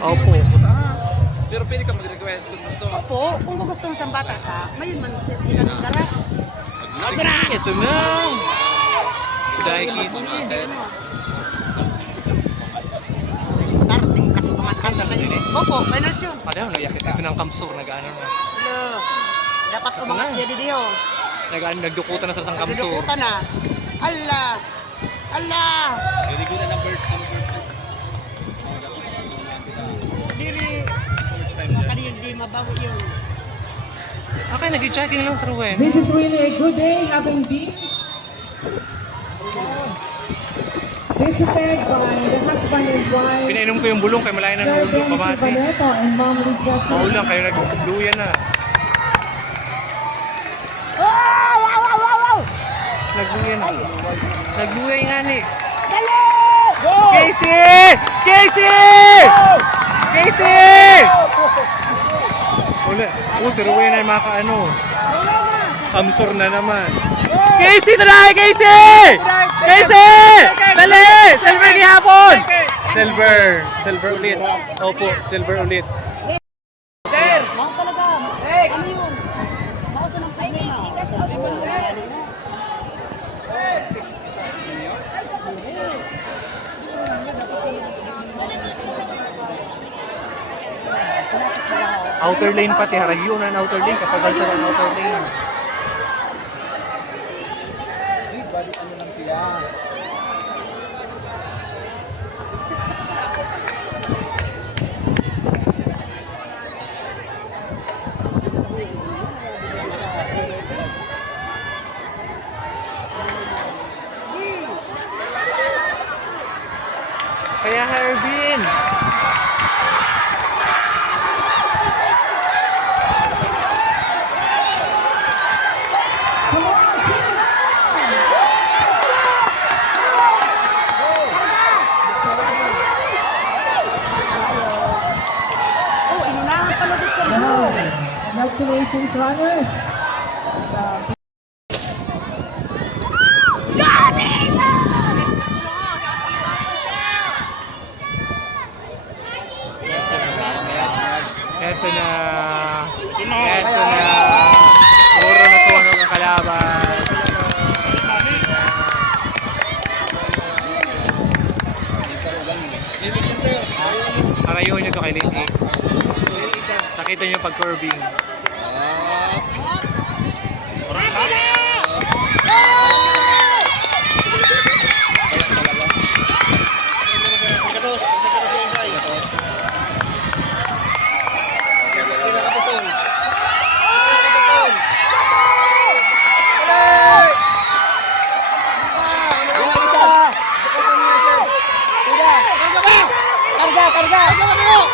Opo. Pero pwede ka mag-request kung gusto. Opo, kung gusto mo sa bata ka, mayon man sila ng dara. Ito na. Dahil kisi. Starting kasi mga kanta na yun. Opo, finals yun. Ano, ito ng kamsur, nag-ano na. Hello. Dapat umangat siya didiho. Nagdukutan na sa isang kamsur. Dudukutan na. Allah! Allah! Very good na bird. Dili. Kani yun, di mabawi yun. Okay, nag-jogging lang, Sir Wen. This is really a good day having been visited by the husband and wife, Pinainom ko yung bulong kay malayo na Sir nulog Dennis pamati. Ivaneto and Ma'am Lydia Singh. Maulang kayo nagduyan na. Nagduyan. Nagduyan nga ni. Casey! Casey! Casey! Wala. Sir Wen ay makaano. Kamsur na naman. Casey! Tara! Casey! Casey! Dali! Silver gihapon! Silver! Silver ulit. Opo, silver ulit. Mahal talaga. Ano yun? Mahal sa ng problema. Outer lane pati. Haragyo na outer lane kapag balsa ng outer lane. Kaya Harbin! Oh, inunahan pala dito sa Wow. Congratulations, runners. Eto na. Eto na. Puro na tuwang ang kalaban. Parayo nyo ito kay Liti. Nakita nyo pag-curving.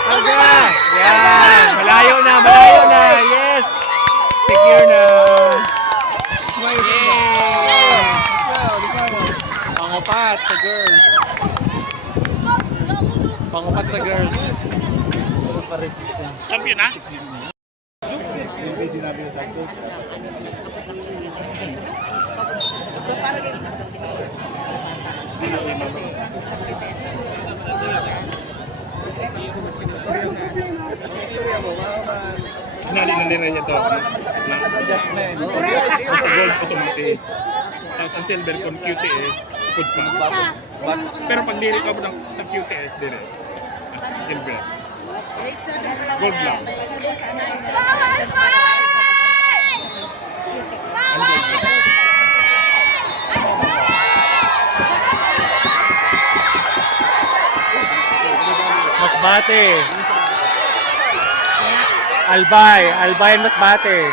Karga! Yan! Malayo na! Malayo na! Yes! Secure na! Yay! Pangupat sa girls! Pangupat sa girls! Champion na? Hinalinan din niya ito ng adjustment. Sa gold automatic. Tapos ang silver kung QTS, good pa. Pero pag dili ka mo sa QTS, dire. Silver. Gold lang. Ang gold lang. Masbate! Albay! Albay Masbate!